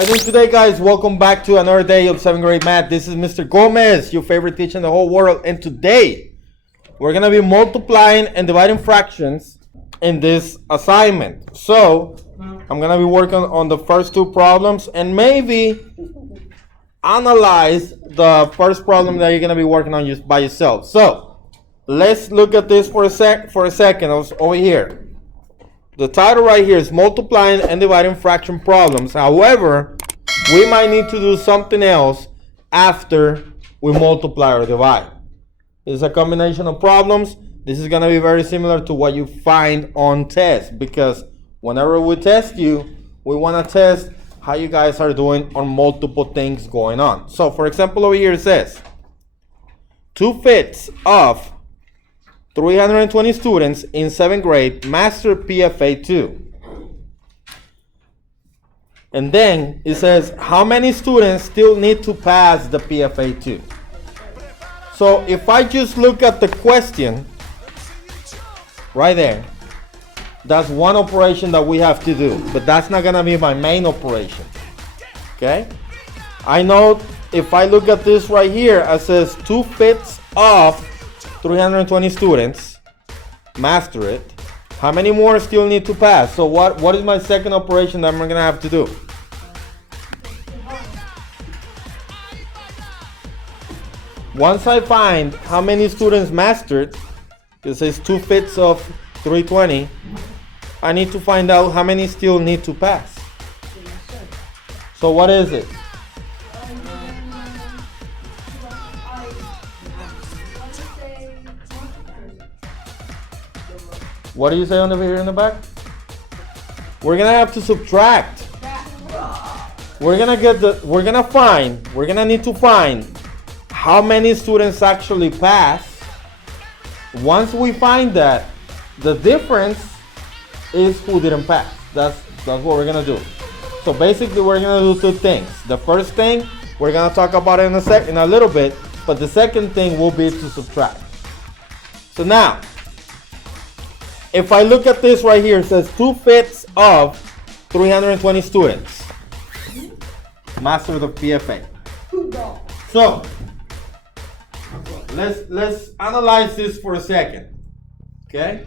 How you doing today, guys? Welcome back to another day of 7th grade math. This is Mr. Gomez, your favorite teacher in the whole world. And today, we're going to be multiplying and dividing fractions in this assignment. So, I'm going to be working on the first two problems and maybe analyze the first problem that you're going to be working on by yourself. So, let's look at this for a second over here. The title right here is multiplying and dividing fraction problems. However, we might need to do something else after we multiply or divide. It's a combination of problems. This is going to be very similar to what you find on tests, because whenever we test you, we want to test how you guys are doing on multiple things going on. So, for example, over here it says 2/5 of 320 students in 7th grade mastered PFA 2. And then it says, how many students still need to pass the PFA 2? So if I just look at the question right there, that's one operation that we have to do, but that's not going to be my main operation. Okay? I know if I look at this right here, it says 2/5 of 320 students master it. How many more still need to pass? So what is my second operation that I'm gonna have to do? Once I find how many students mastered, it says 2/5 of 320, I need to find out how many still need to pass. So what is it? What do you say on the here in the back? We're gonna have to subtract. We're gonna need to find how many students actually pass. Once we find that, the difference is who didn't pass. That's what we're gonna do. So basically, we're gonna do two things. The first thing we're gonna talk about in a little bit, but the second thing will be to subtract. So now, if I look at this right here, it says 2/5 of 320 students master the PFA. So let's analyze this for a second. Okay,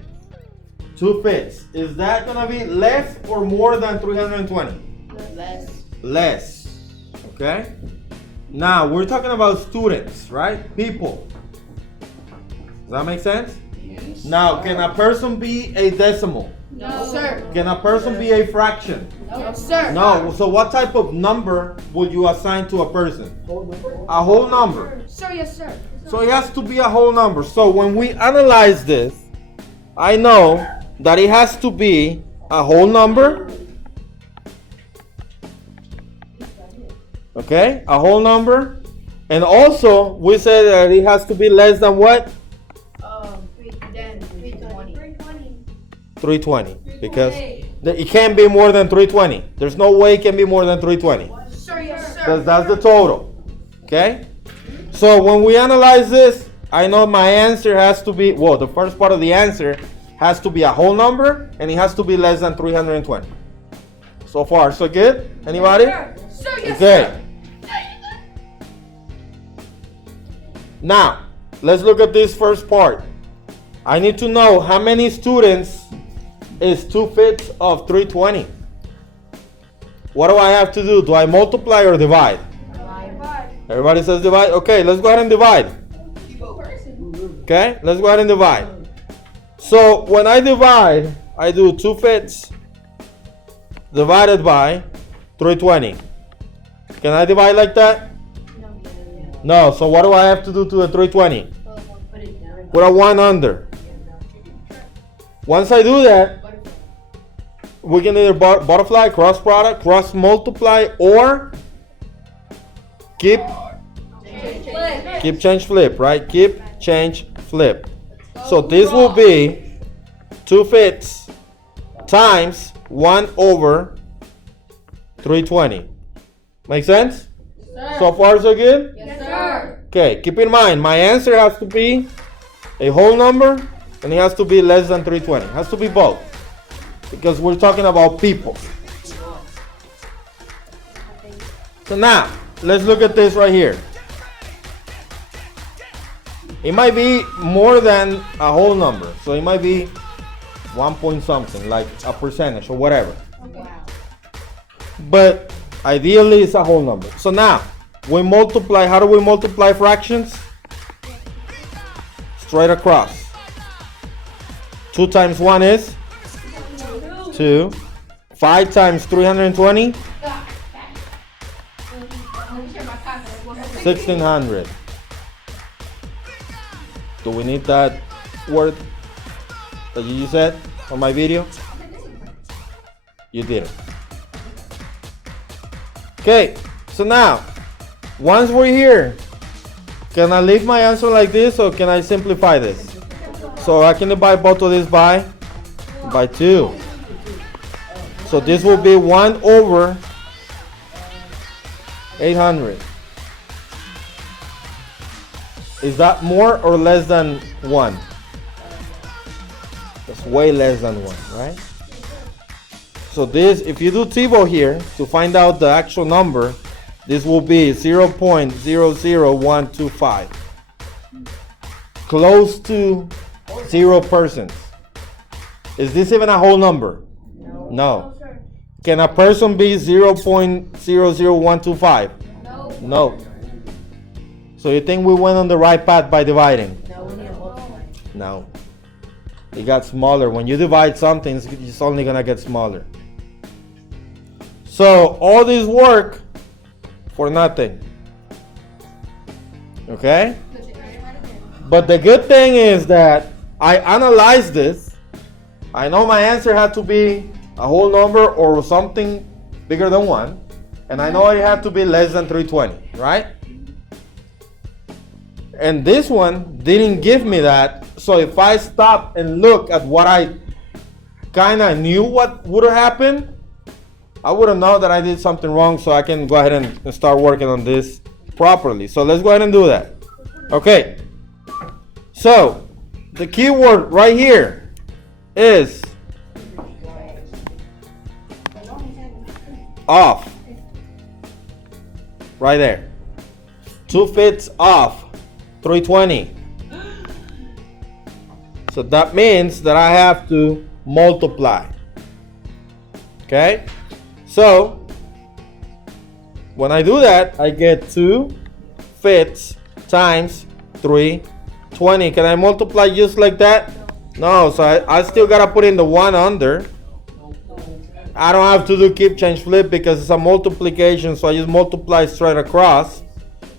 2/5. Is that gonna be less or more than 320? Less. Okay. Now we're talking about students, right? People. Does that make sense? Now, can a person be a decimal? No, sir. Can a person be a fraction? No, sir. No. So what type of number would you assign to a person? A whole number. Sir, yes, sir. So it has to be a whole number. So when we analyze this, I know that it has to be a whole number. Okay? A whole number. And also, we said that it has to be less than what? 320, because it can't be more than 320. There's no way it can be more than 320. Sir, yes, sir. Because that's the total. Okay? So when we analyze this, I know my answer has to be, well, the first part of the answer has to be a whole number, and it has to be less than 320. So far, so good? Anybody? Sir, yes, okay. sir. Now, let's look at this first part. I need to know how many students is 2/5 of 320. What do I have to do? Do I multiply or divide? Divide. Everybody says divide. Okay, let's go ahead and divide. Okay, let's go ahead and divide. So when I divide, I do 2/5 divided by 320. Can I divide like that? No. So what do I have to do to the 320? Put a 1 under. Once I do that, we can either butterfly, cross product, cross multiply, or keep change flip, right? Keep change flip. So this will be 2/5 times 1 over 320. Make sense? Sir. So far so good? Yes, sir. Okay, keep in mind, my answer has to be a whole number, and it has to be less than 320. It has to be both, because we're talking about people. So now, let's look at this right here. It might be more than a whole number. So it might be 1 point something, like a percentage or whatever. But ideally it's a whole number. So now, we multiply. How do we multiply fractions? Straight across. 2 times 1 is 2. 5 times 320, 1600. Do we need that word that you said on my video? You didn't. Okay, so now, once we're here, can I leave my answer like this or can I simplify this? So I can divide both of these by 2. So this will be 1 over 800. Is that more or less than 1? That's way less than 1, right? So this, if you do TiVo here to find out the actual number, this will be 0.00125. Close to 0%. Is this even a whole number? No. Can a person be 0.00125? No. So you think we went on the right path by dividing? No. It got smaller. When you divide something, it's only gonna get smaller. So all this work for nothing. Okay? But the good thing is that I analyzed this. I know my answer had to be a whole number or something bigger than 1. And I know it had to be less than 320, right? And this one didn't give me that. So if I stop and look at what I kind of knew what would have happened, I would have known that I did something wrong, so I can go ahead and start working on this properly. So let's go ahead and do that. Okay. So the keyword right here is off. Right there. 2 fifths off 320. So that means that I have to multiply. Okay? So when I do that, I get 2 fifths times 320. Can I multiply just like that? No, so I still gotta put in the 1 under. I don't have to do keep, change, flip because it's a multiplication, so I just multiply straight across.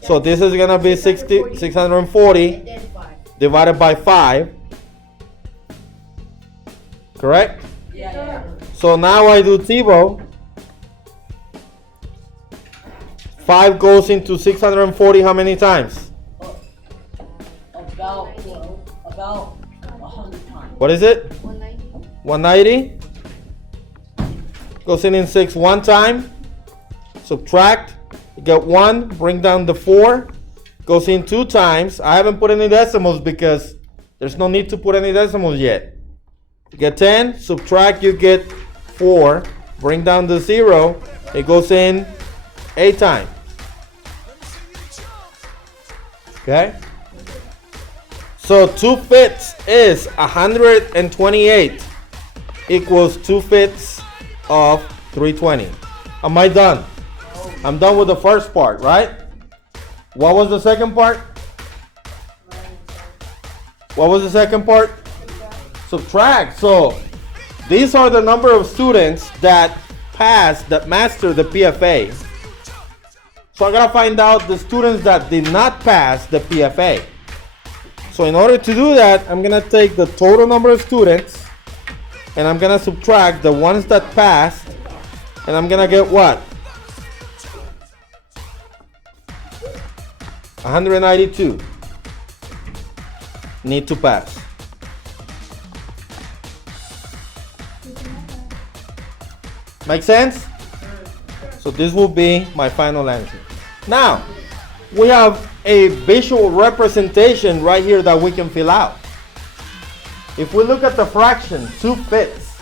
So this is gonna be 640 divided by 5. Correct? Yeah. So now I do TiVo. 5 goes into 640 how many times? About 100 times. What is it? 190. Goes in 6 one time. Subtract. You get 1. Bring down the 4. Goes in 2 times. I haven't put any decimals because there's no need to put any decimals yet. You get 10. Subtract. You get 4. Bring down the 0. It goes in 8 times. Okay? So 2 fifths is 128 equals 2 fifths of 320. Am I done? I'm done with the first part, right? What was the second part? What was the second part? Subtract. So these are the number of students that passed, that mastered the PFA. So I gotta find out the students that did not pass the PFA. So in order to do that, I'm gonna take the total number of students and I'm gonna subtract the ones that passed, and I'm gonna get what? 192 need to pass. Make sense? So this will be my final answer. Now, we have a visual representation right here that we can fill out. If we look at the fraction 2 fifths,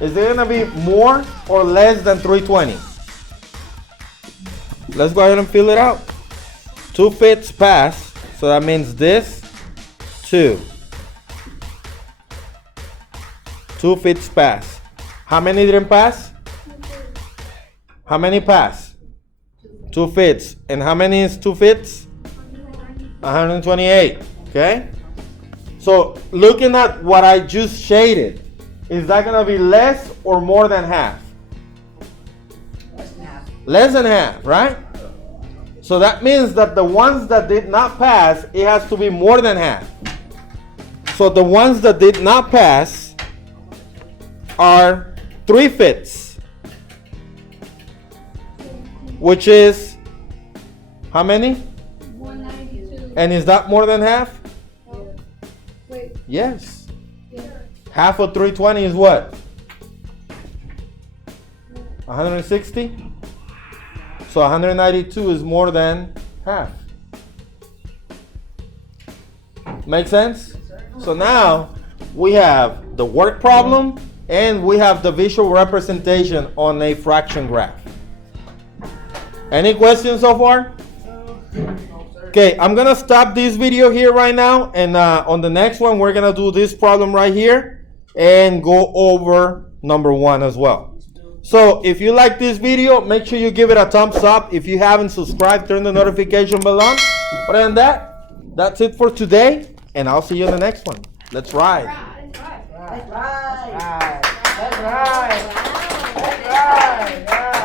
is it gonna be more or less than 320? Let's go ahead and fill it out. 2 fifths pass, so that means this 2. 2 fifths pass. How many didn't pass? How many pass? 2 fifths. And how many is 2 fifths? 128. Okay? So looking at what I just shaded, is that gonna be less or more than half? Less than half, right? So that means that the ones that did not pass, it has to be more than half. So the ones that did not pass are 3 fifths, which is how many? 192. And is that more than half? Wait. Yes. Half of 320 is what? 160? So 192 is more than half. Make sense? So now we have the work problem and we have the visual representation on a fraction graph. Any questions so far? Okay, I'm gonna stop this video here right now, and on the next one we're gonna do this problem right here and go over number 1 as well. So if you like this video, make sure you give it a thumbs up. If you haven't subscribed, turn the notification bell on. Other than that, that's it for today, and I'll see you in the next one. Let's ride. That's right. That's right. That's right. That's right.